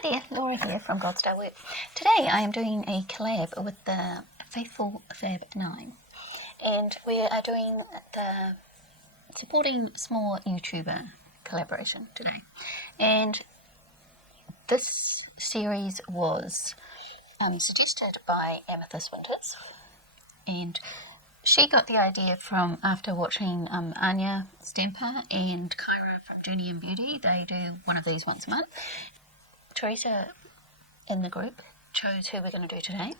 Hi there, Laura here from God's Day Work. Today I am doing a collab with the faithful Fab 9, and we are doing the supporting small YouTuber collaboration today. And this series was suggested by Amethyst Winters, and she got the idea from after watching Anya Stamper and Kyra from Journey and Beauty. They do one of these once a month. Theresa in the group chose who we're going to do today,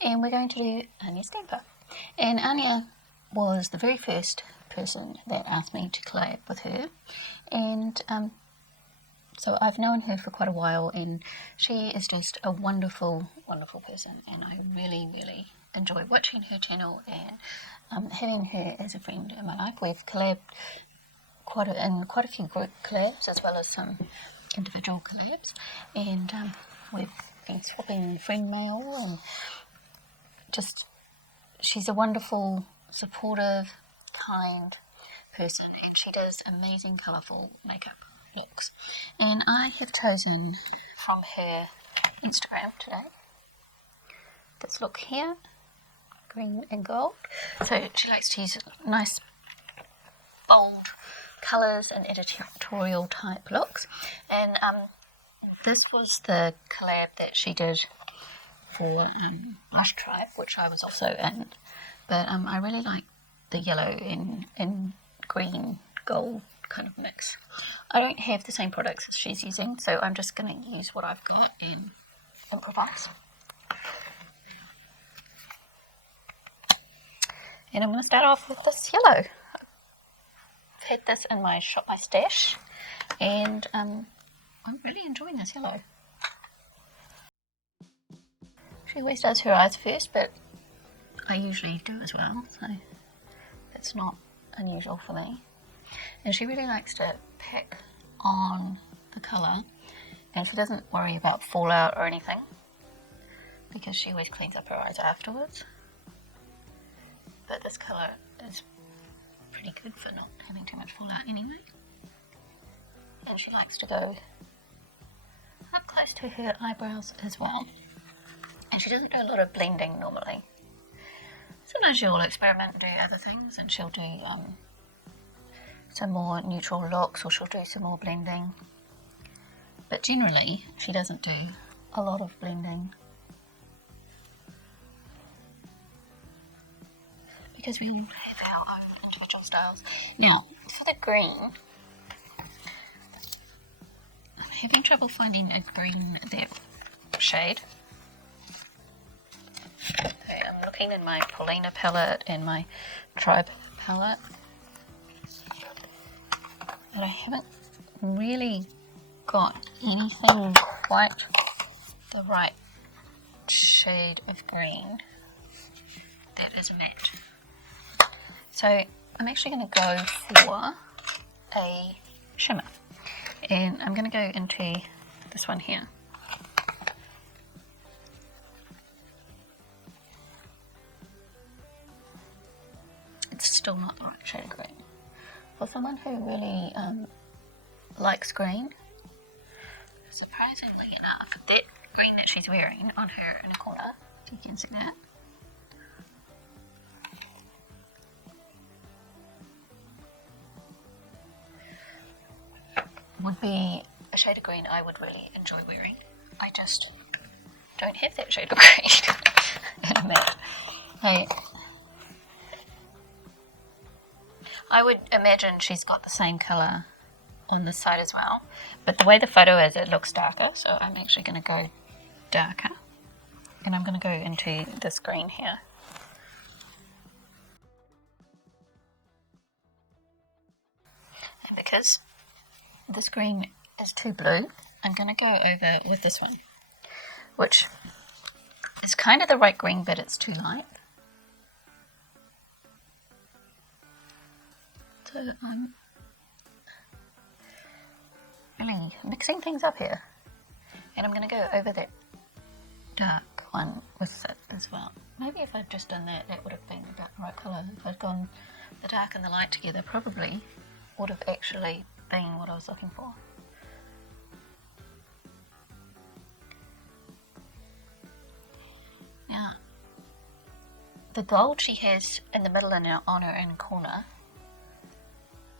and we're going to do Anya Stamper. And Anya was the very first person that asked me to collab with her, and so I've known her for quite a while, and she is just a wonderful, wonderful person, and I really, really enjoy watching her channel and having her as a friend in my life. We've collabed in quite a few group collabs as well as some individual collabs, and we've been swapping friend mail, and just she's a wonderful, supportive, kind person, and she does amazing colourful makeup looks. And I have chosen from her Instagram today this look here, green and gold. So she likes to use nice bold colours and editorial type looks, and this was the collab that she did for Blush Tribe, which I was also in, but I really like the yellow and green gold kind of mix. I don't have the same products as she's using, so I'm just going to use what I've got and improvise. And I'm going to start off with this yellow. I've had this in my shop, my stash, and I'm really enjoying this yellow. She always does her eyes first, but I usually do as well, so it's not unusual for me. And she really likes to pick on the colour, and she doesn't worry about fallout or anything because she always cleans up her eyes afterwards. But this colour is pretty good for not having too much fallout anyway. And she likes to go up close to her eyebrows as well. And she doesn't do a lot of blending normally. Sometimes she'll experiment and do other things, and she'll do some more neutral looks, or she'll do some more blending. But generally, she doesn't do a lot of blending, because we all have our own individual styles. Now, for the green, I'm having trouble finding a green that shade. Okay, I'm looking in my Paulina palette and my Tribe palette, but I haven't really got anything quite the right shade of green that is a matte. So I'm actually going to go for a shimmer, and I'm going to go into this one here. It's still not the right shade of green. For someone who really likes green, surprisingly enough, that green that she's wearing on her in a corner, if you can see that, would be a shade of green I would really enjoy wearing. I just don't have that shade of green in a matte. I would imagine she's got the same colour on this side as well, but the way the photo is, it looks darker, so I'm actually going to go darker, and I'm going to go into this green here. And because this green is too blue, I'm going to go over with this one, which is kind of the right green, but it's too light. So I'm really mixing things up here, and I'm going to go over that dark one with it as well. Maybe if I'd just done that, that would have been about the right colour. If I'd gone the dark and the light together, probably would have actually been what I was looking for. the gold she has in the middle and on her inner corner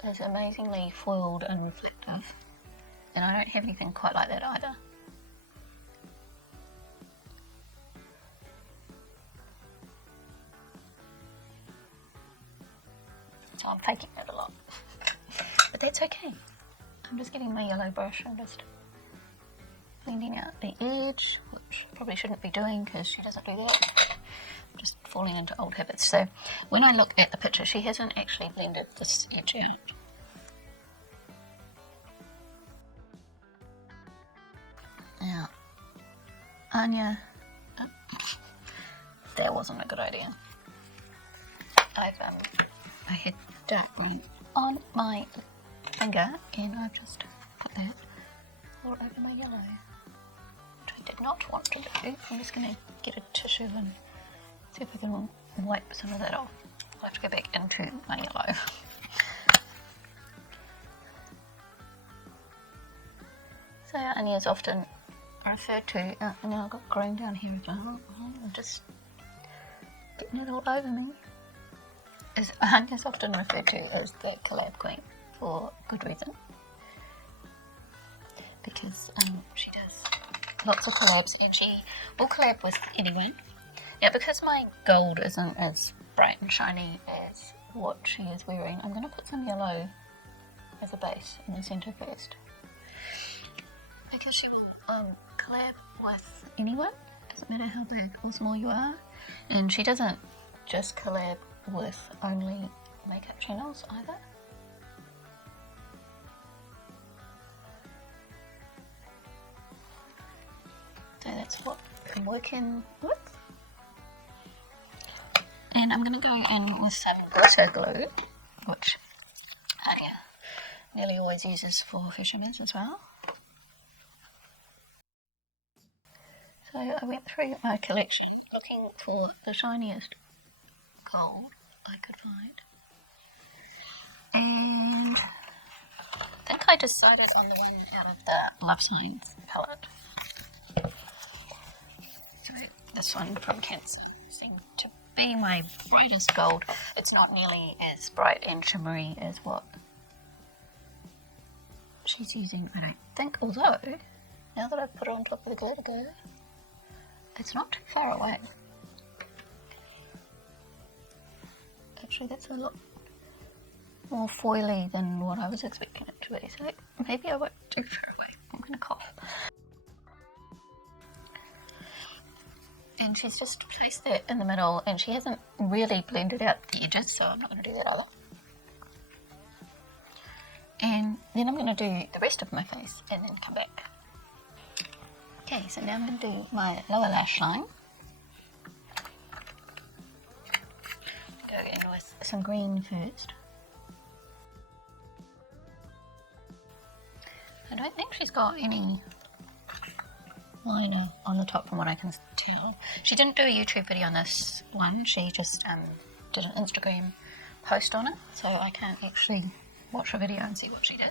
is amazingly foiled and reflective, and I don't have anything quite like that either. So I'm faking it a lot, but that's okay. I'm just getting my yellow brush and just blending out the edge, which I probably shouldn't be doing because she doesn't do that. I'm just falling into old habits. So when I look at the picture, she hasn't actually blended this edge out. Now, Anya, that wasn't a good idea. I had dark green on my finger and I've just put that all over my yellow, which I did not want to do. I'm just going to get a tissue and see if I can wipe some of that off. I'll have to go back into my yellow. So Anya is often referred to, and now I've got green down here as well. I'm just getting it all over me. Anya's often referred to as the collab queen for good reason, because she does lots of collabs and she will collab with anyone. Now, because my gold isn't as bright and shiny as what she is wearing, I'm going to put some yellow as a base in the centre first, because she will collab with anyone, doesn't matter how big or small you are, and she doesn't just collab with only makeup channels either. So that's what I'm working with. And I'm going to go in with some glitter glue, which Anya nearly always uses for fishermen's as well. So I went through my collection looking for the shiniest gold I could find, and I think I decided on the one out of the Love Signs palette. So this one from Cancer seemed to be my brightest gold. It's not nearly as bright and shimmery as what she's using, I don't think, although now that I've put it on top of the glitter glue, it's not too far away. Actually, that's a lot more foily than what I was expecting it to be, so maybe I won't too far away. I'm going to cough. And she's just placed that in the middle, and she hasn't really blended out the edges, so I'm not going to do that either. And then I'm going to do the rest of my face and then come back. Okay, so now I'm going to do my lower lash line. Go in with some green first. I don't think she's got any liner on the top from what I can tell. She didn't do a YouTube video on this one, she just did an Instagram post on it, so I can't actually watch a video and see what she did.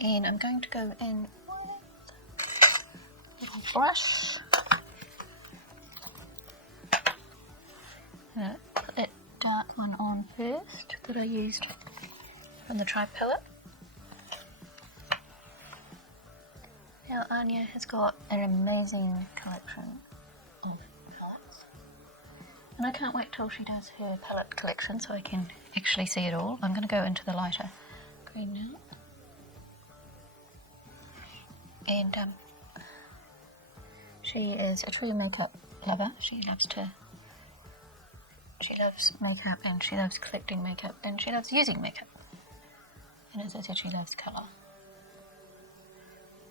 And I'm going to go in with a little brush. I'm going to put that dark one on first that I used from the Tribe palette. Now Anya has got an amazing collection of palettes, and I can't wait till she does her palette collection so I can actually see it all. I'm going to go into the lighter green now, and she is a true makeup lover. She loves makeup, and she loves collecting makeup, and she loves using makeup, and as I said, she loves colour.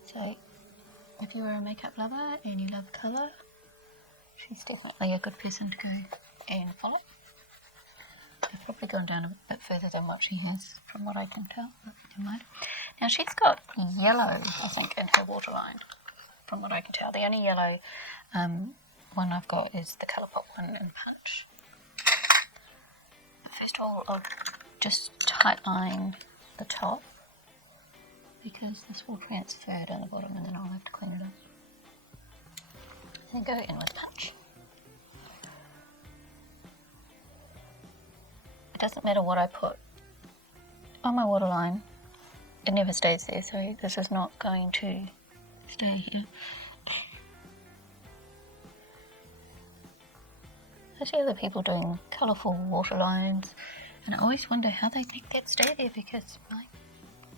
So if you are a makeup lover and you love colour, she's definitely a good person to go and follow. I've probably gone down a bit further than what she has from what I can tell, but never mind. Now she's got yellow, I think, in her waterline, from what I can tell. The only yellow one I've got is the Colourpop one in Punch. First of all, I'll just tightline the top, because this will transfer down the bottom and then I'll have to clean it up. Then go in with Punch. it doesn't matter what I put on my waterline, it never stays there, so this is not going to stay here. I see other people doing colourful waterlines, and I always wonder how they make that stay there, because mine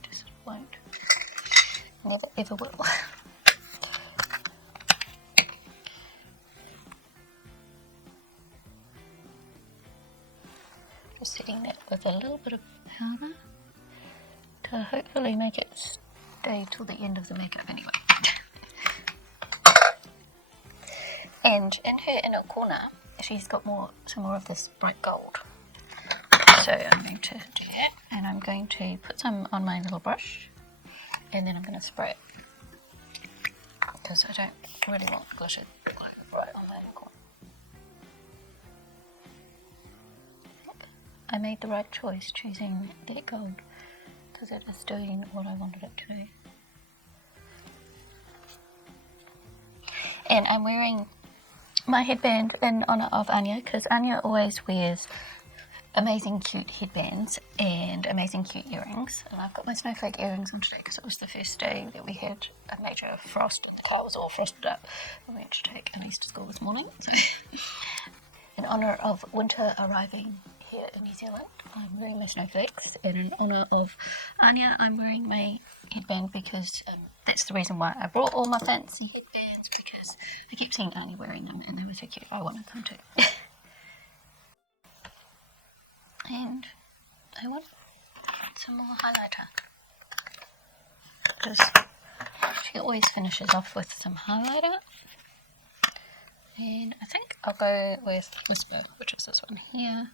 just won't. Never ever will. Just setting that with a little bit of powder to hopefully make it stay till the end of the makeup anyway. And in her inner corner, she's got some more of this bright gold. So I'm going to do that, and I'm going to put some on my little brush, and then I'm going to spray it, because I don't really want glitter right on the inner corner. I made the right choice choosing that gold, because it is doing what I wanted it to do. And I'm wearing my headband in honour of Anya, because Anya always wears amazing cute headbands and amazing cute earrings. And I've got my snowflake earrings on today because it was the first day that we had a major frost and the car was all frosted up. We went to take Amethyst to school this morning. So in honour of winter arriving here in New Zealand, I'm wearing my snowflakes, and in honour of Anya, I'm wearing my headband, because that's the reason why I brought all my fancy headbands, because I kept seeing Anya wearing them and they were so cute. I wanted them too. And I want some more highlighter, because she always finishes off with some highlighter. And I think I'll go with Whisper, which is this one here,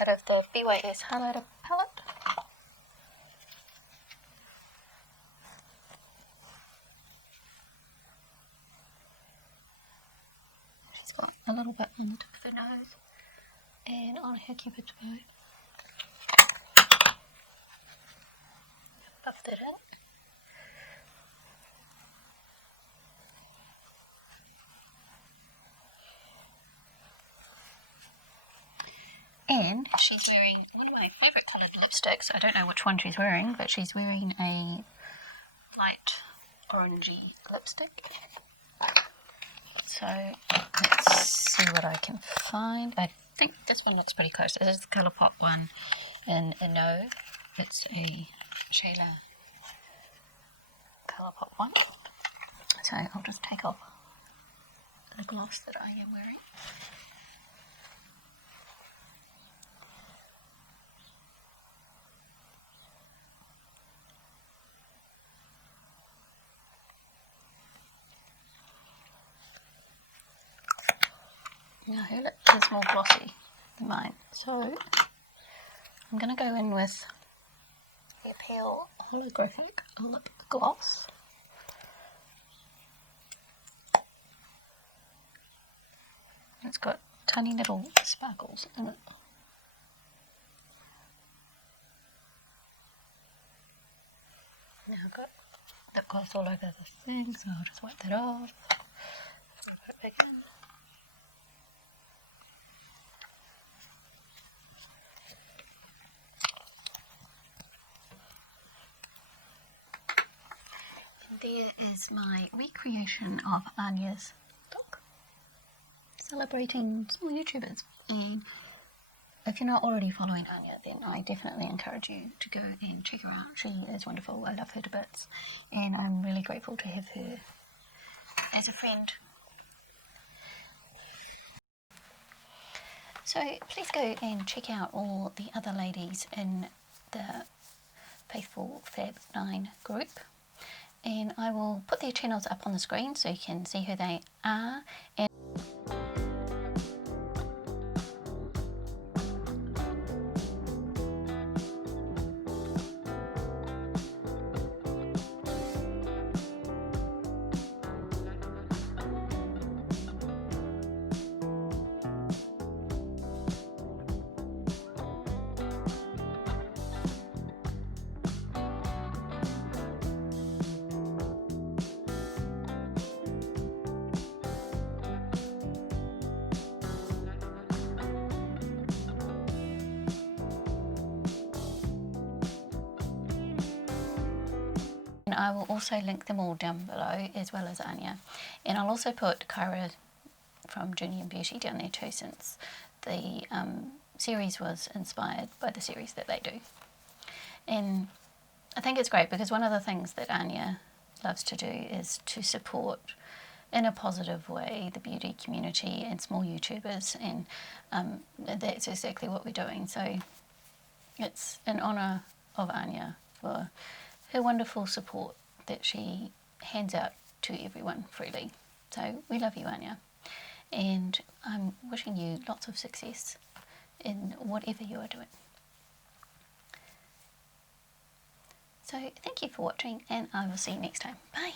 out of the BYS highlighter palette. She's got a little bit on the tip of her nose and on her cupid's bow. Buff that in. And she's wearing one of my favourite coloured lipsticks. I don't know which one she's wearing, but she's wearing a light orangey lipstick. So let's see what I can find. I think this one looks pretty close. This is the Colourpop one in No. It's a Shaneill Colourpop one. So I'll just take off the gloss that I am wearing. Now her lip is more glossy than mine, so I'm going to go in with the Appeal Holographic Lip Gloss. It's got tiny little sparkles in it. Now I've got lip gloss all over the thing, so I'll just wipe that off. Put it back in. There is my recreation of Anya's look, celebrating small YouTubers. And if you're not already following Anya, then I definitely encourage you to go and check her out. She is wonderful. I love her to bits, and I'm really grateful to have her as a friend. So please go and check out all the other ladies in the Faithful Fab 9 group. And I will put their channels up on the screen so you can see who they are. And and I will also link them all down below, as well as Anya. And I'll also put Kyra from Journey and Beauty down there too, since the series was inspired by the series that they do. And I think it's great because one of the things that Anya loves to do is to support in a positive way the beauty community and small YouTubers, and that's exactly what we're doing. So it's in honour of Anya for her wonderful support that she hands out to everyone freely. So we love you, Anya, and I'm wishing you lots of success in whatever you are doing. So thank you for watching, and I will see you next time. Bye.